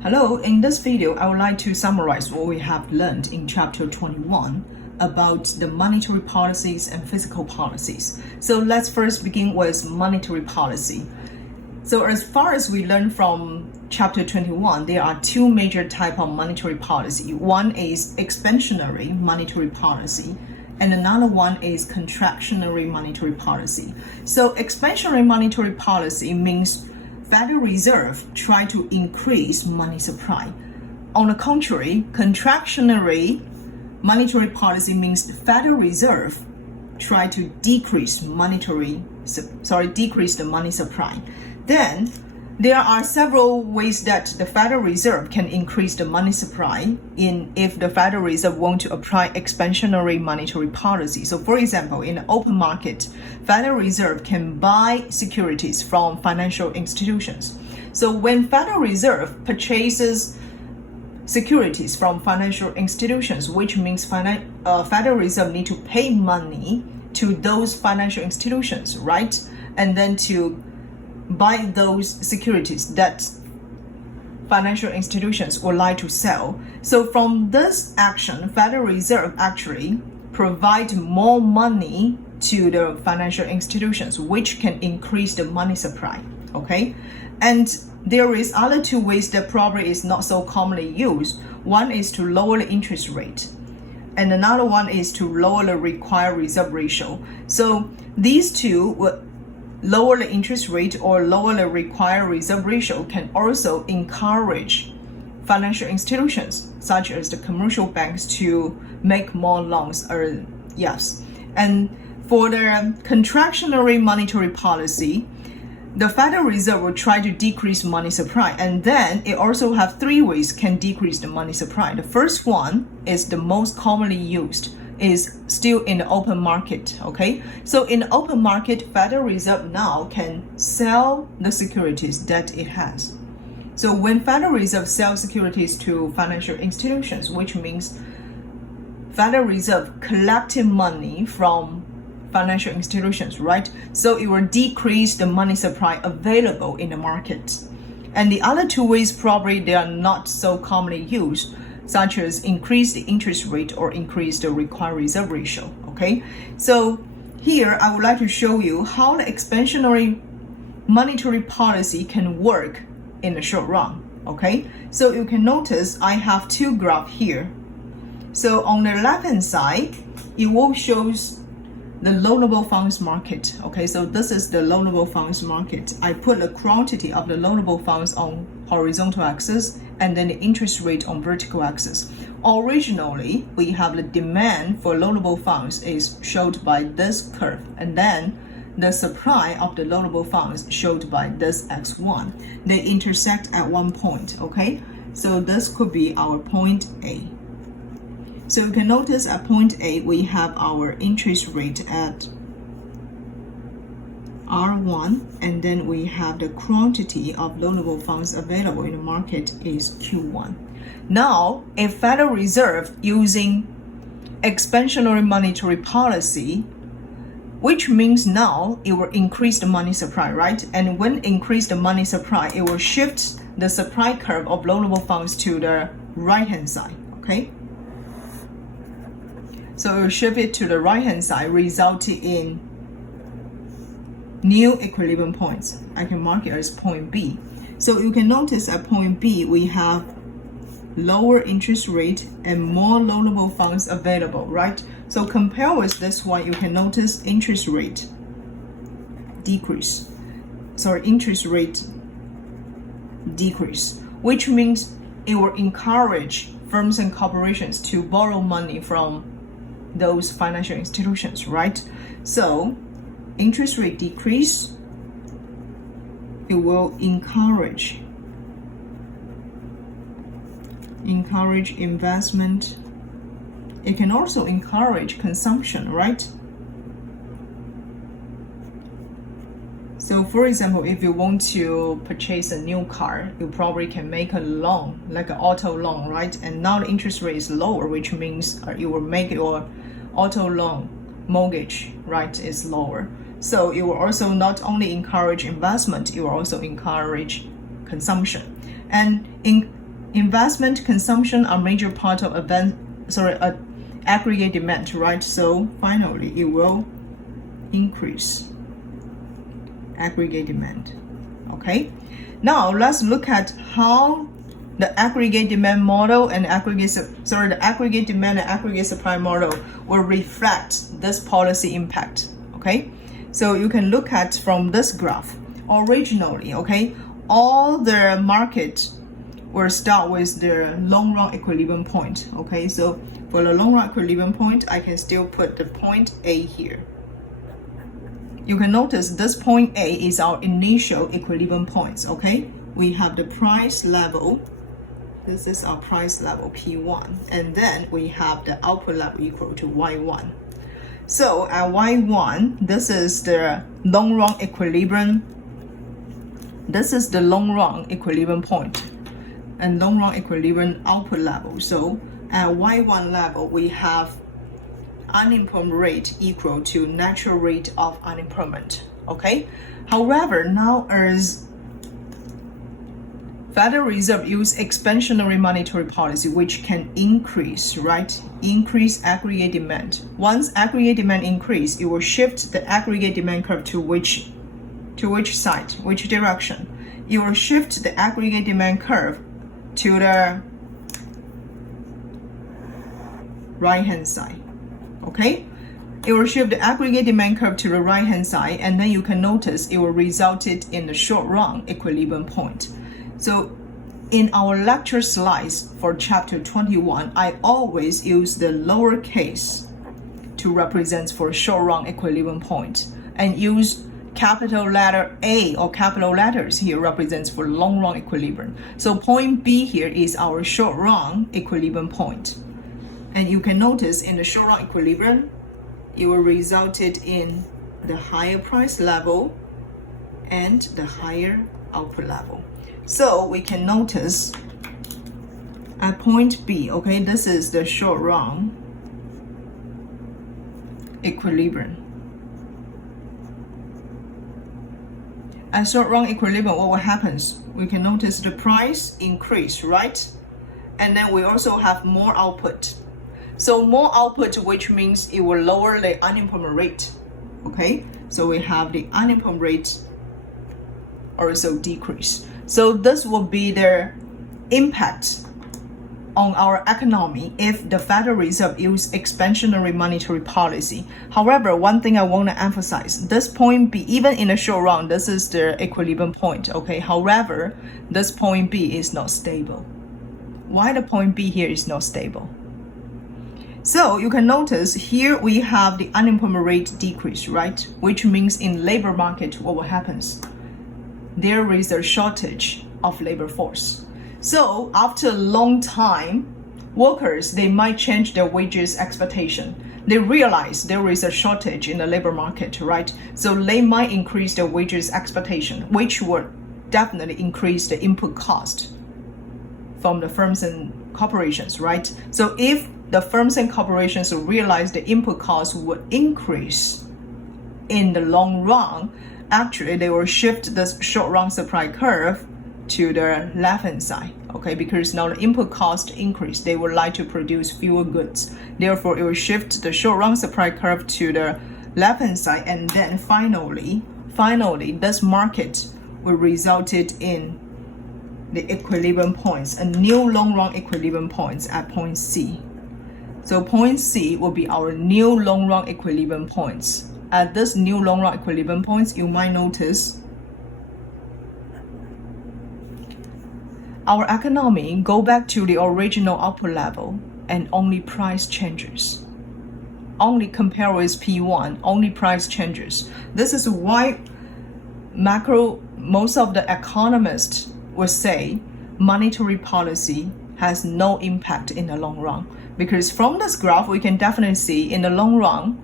Hello, in this video, I would like to summarize what we have learned in chapter 21 about the monetary policies and fiscal policies. So let's first begin with monetary policy. So as far as we learned from chapter 21, there are two major types of monetary policy. One is expansionary monetary policy, and another one is contractionary monetary policy. So expansionary monetary policy means Federal Reserve try to increase money supply. On the contrary, contractionary monetary policy means the Federal Reserve try to decrease the money supply. Then there are several ways that the Federal Reserve can increase the money supply if the Federal Reserve want to apply expansionary monetary policy. So for example, in the open market, Federal Reserve can buy securities from financial institutions. So when Federal Reserve purchases securities from financial institutions, which means Federal Reserve need to pay money to those financial institutions, right? And then to buy those securities that financial institutions would like to sell. So from this action, Federal Reserve actually provide more money to the financial institutions, which can increase the money supply, okay? And there is other two ways that probably is not so commonly used. One is to lower the interest rate, and another one is to lower the required reserve ratio. So these two would lower the interest rate or lower the required reserve ratio can also encourage financial institutions such as the commercial banks to make more loans. And for the contractionary monetary policy, the Federal Reserve will try to decrease money supply, and then it also have three ways can decrease the money supply. The first one is the most commonly used, is still in the open market, okay? So in the open market, Federal Reserve now can sell the securities that it has. So when Federal Reserve sells securities to financial institutions, which means Federal Reserve collecting money from financial institutions, right? So it will decrease the money supply available in the market. And the other two ways probably they are not so commonly used, such as increase the interest rate or increase the required reserve ratio, okay? So here I would like to show you how the expansionary monetary policy can work in the short run, okay? So you can notice I have two graphs here. So on the left-hand side, it will shows the loanable funds market, okay? So this is the loanable funds market. I put the quantity of the loanable funds on horizontal axis and then the interest rate on vertical axis. Originally, we have the demand for loanable funds is showed by this curve, and then the supply of the loanable funds showed by this x1. They intersect at one point, okay? So this could be our point A. So you can notice at point A, we have our interest rate at R1, and then we have the quantity of loanable funds available in the market is Q1. Now, if Federal Reserve using expansionary monetary policy, which means now it will increase the money supply, right? And when increase the money supply, it will shift the supply curve of loanable funds to the right-hand side, okay? So it will shift it to the right-hand side, resulting in new equilibrium points. I can mark it as point B. So you can notice at point B, we have lower interest rate and more loanable funds available, right? So compare with this one, you can notice interest rate decrease, which means it will encourage firms and corporations to borrow money from those financial institutions, right? So interest rate decrease, it will encourage investment. It can also encourage consumption, right? So for example, if you want to purchase a new car, you probably can make a loan, like an auto loan, right? And now the interest rate is lower, which means you will make your auto loan mortgage, right, is lower. So it will also not only encourage investment, it will also encourage consumption. And investment, consumption are major part of aggregate demand, right? So finally, it will increase aggregate demand. Okay. Now let's look at how the aggregate demand model and the aggregate demand and aggregate supply model will reflect this policy impact. Okay. So you can look at from this graph. Originally, okay, all the market will start with the long run equilibrium point. Okay, so for the long run equilibrium point, I can still put the point A here. You can notice this point A is our initial equilibrium points. Okay, we have the price level. This is our price level P1, and then we have the output level equal to Y1. So at Y1, this is the long run equilibrium. This is the long run equilibrium point and long run equilibrium output level. So at Y1 level, we have unemployment rate equal to natural rate of unemployment. Okay. However, now as Federal Reserve use expansionary monetary policy, which can increase, right? Increase aggregate demand. Once aggregate demand increase, it will shift the aggregate demand curve to which side, which direction? It will shift the aggregate demand curve to the right-hand side. Okay? It will shift the aggregate demand curve to the right-hand side, and then you can notice it will result in the short-run equilibrium point. So in our lecture slides for chapter 21, I always use the lowercase to represent for short-run equilibrium point, and use capital letter A or capital letters here represents for long-run equilibrium. So point B here is our short-run equilibrium point. And you can notice in the short-run equilibrium, it will result in the higher price level and the higher output level. So we can notice at point B, okay, this is the short-run equilibrium. At short-run equilibrium, what will happen? We can notice the price increase, right? And then we also have more output. So more output, which means it will lower the unemployment rate. Okay, so we have the unemployment rate also decrease. So this will be the impact on our economy if the Federal Reserve use expansionary monetary policy. However, one thing I want to emphasize, this point B, even in the short run, this is the equilibrium point. Okay, however, this point B is not stable. Why the point B here is not stable? So you can notice here we have the unemployment rate decrease, right? Which means in labor market, what will happen? There is a shortage of labor force. So after a long time, workers, they might change their wages expectation. They realize there is a shortage in the labor market, right? So they might increase their wages expectation, which would definitely increase the input cost from the firms and corporations, right? So if the firms and corporations realize the input costs would increase in the long run, actually they will shift the short run supply curve to the left hand side, okay, because now the input cost increase, they would like to produce fewer goods, therefore it will shift the short run supply curve to the left hand side, and then finally this market will result in the equilibrium points, a new long run equilibrium points at point C. So point C will be our new long run equilibrium points. At this new long run equilibrium points, you might notice our economy go back to the original output level and only price changes. Only compare with P1, only price changes. This is why most of the economists will say monetary policy has no impact in the long run. Because from this graph, we can definitely see in the long run,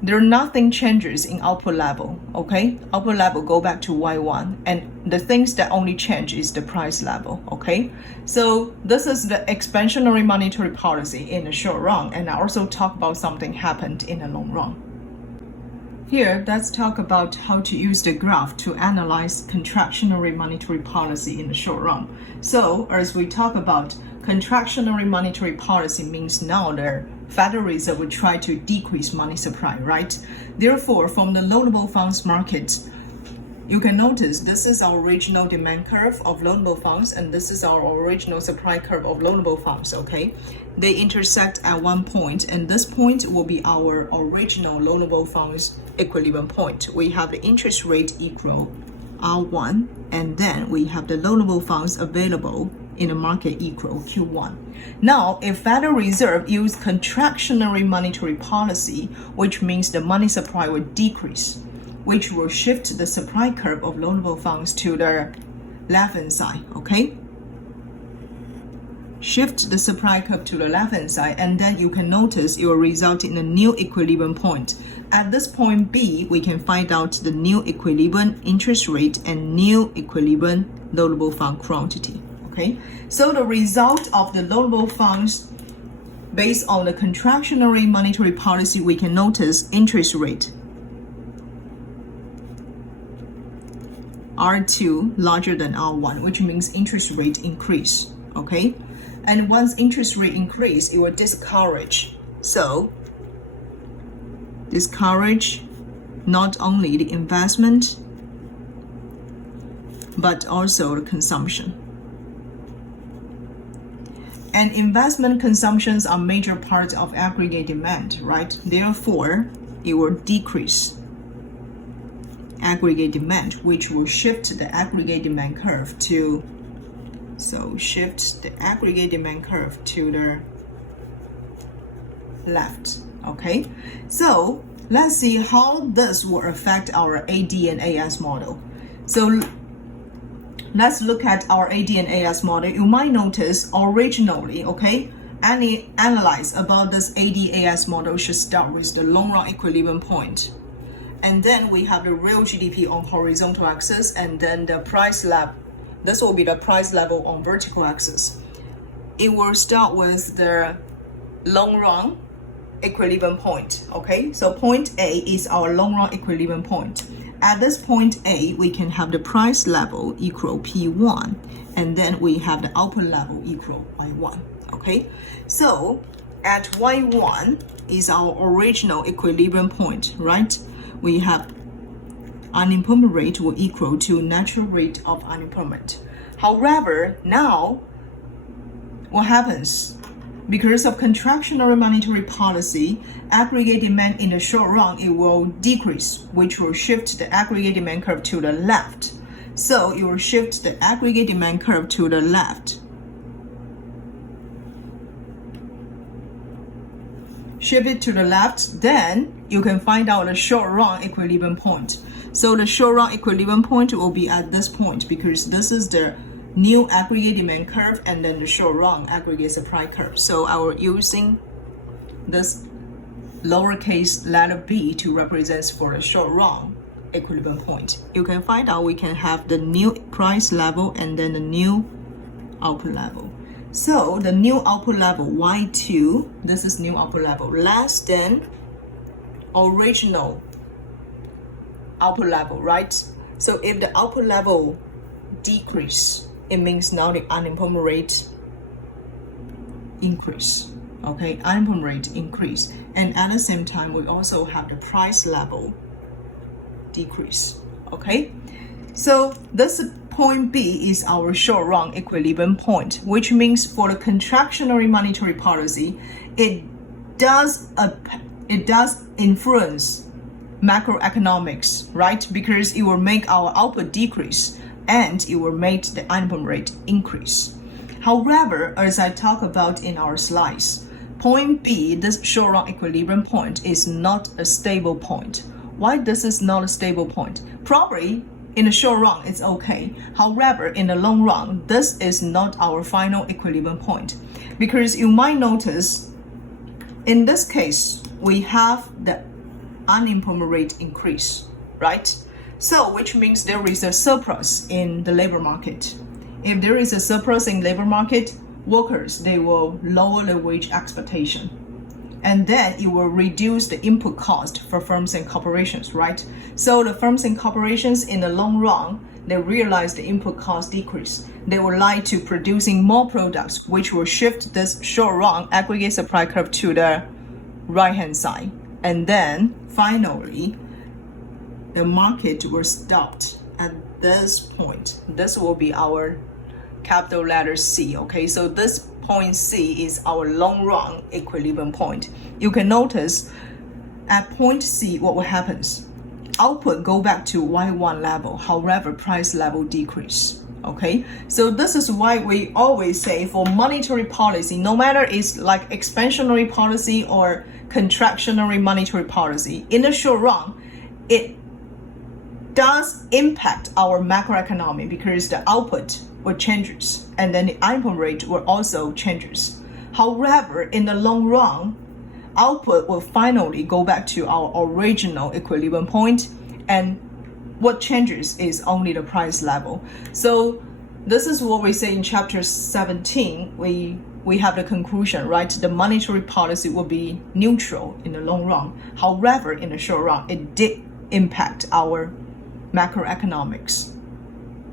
there nothing changes in output level, okay? Output level go back to Y1, and the things that only change is the price level, okay? So this is the expansionary monetary policy in the short run, and I also talk about something happened in the long run. Here, let's talk about how to use the graph to analyze contractionary monetary policy in the short run. So, as we talk about contractionary monetary policy means now the Federal Reserve will try to decrease money supply, right? Therefore, from the loanable funds market, you can notice this is our original demand curve of loanable funds and this is our original supply curve of loanable funds, okay? They intersect at one point and this point will be our original loanable funds equilibrium point. We have the interest rate equal R1 and then we have the loanable funds available in the market equal Q1. Now, if Federal Reserve use contractionary monetary policy, which means the money supply will decrease, which will shift the supply curve of loanable funds to the left-hand side, okay? Shift the supply curve to the left-hand side, and then you can notice it will result in a new equilibrium point. At this point B, we can find out the new equilibrium interest rate and new equilibrium loanable fund quantity, okay? So the result of the loanable funds based on the contractionary monetary policy, we can notice interest rate R2 larger than R1, which means interest rate increase, okay? And once interest rate increase, it will discourage. So, discourage not only the investment, but also the consumption. And investment consumptions are major parts of aggregate demand, right? Therefore, it will decrease aggregate demand, which will shift the aggregate demand curve to, so shift the aggregate demand curve to the left, okay? So let's see how this will affect our AD and AS model. So let's look at our AD and AS model. You might notice originally, okay, any analyze about this AD-AS model should start with the long run equilibrium point. And then we have the real GDP on horizontal axis, and then the price level. This will be the price level on vertical axis. It will start with the long run equilibrium point, okay? So point A is our long run equilibrium point. At this point A, we can have the price level equal P1, and then we have the output level equal Y1, okay? So at Y1 is our original equilibrium point, right? We have unemployment rate will equal to natural rate of unemployment. However, now what happens? Because of contractionary monetary policy, aggregate demand in the short run, it will decrease, which will shift the aggregate demand curve to the left. So it will shift the aggregate demand curve to the left. Shift it to the left, then you can find out the short run equilibrium point. So the short run equilibrium point will be at this point because this is the new aggregate demand curve and then the short run aggregate supply curve. So I will using this lowercase letter b to represent for the short run equilibrium point. You can find out we can have the new price level and then the new output level. So the new output level Y2, this is new output level, less than original output level, right? So if the output level decrease, it means now the unemployment rate increase, okay? Unemployment rate increase. And at the same time, we also have the price level decrease, okay? So this point B is our short run equilibrium point, which means for the contractionary monetary policy, it does influence macroeconomics, right? Because it will make our output decrease and it will make the unemployment rate increase. However, as I talk about in our slides, point B, this short run equilibrium point, is not a stable point. Why this is not a stable point? Probably in the short run, it's okay. However, in the long run, this is not our final equilibrium point. Because you might notice, in this case, we have the unemployment rate increase, right? So, which means there is a surplus in the labor market. If there is a surplus in labor market, workers, they will lower the wage expectation. and then it will reduce the input cost for firms and corporations, right? So the firms and corporations in the long run, they realize the input cost decrease. They would like to producing more products, which will shift this short run aggregate supply curve to the right hand side. And then finally, the market will stop at this point. This will be our capital letter C, okay? So this point C is our long run equilibrium point. You can notice at point C, what will happen? Output go back to Y1 level, however, price level decrease, okay? So this is why we always say for monetary policy, no matter it's like expansionary policy or contractionary monetary policy, in the short run, it does impact our macroeconomy because the output will changes and then the input rate will also changes. However, in the long run, output will finally go back to our original equilibrium point, and what changes is only the price level. So this is what we say in chapter 17. We have the conclusion, right? The monetary policy will be neutral in the long run. However, in the short run, it did impact our macroeconomics.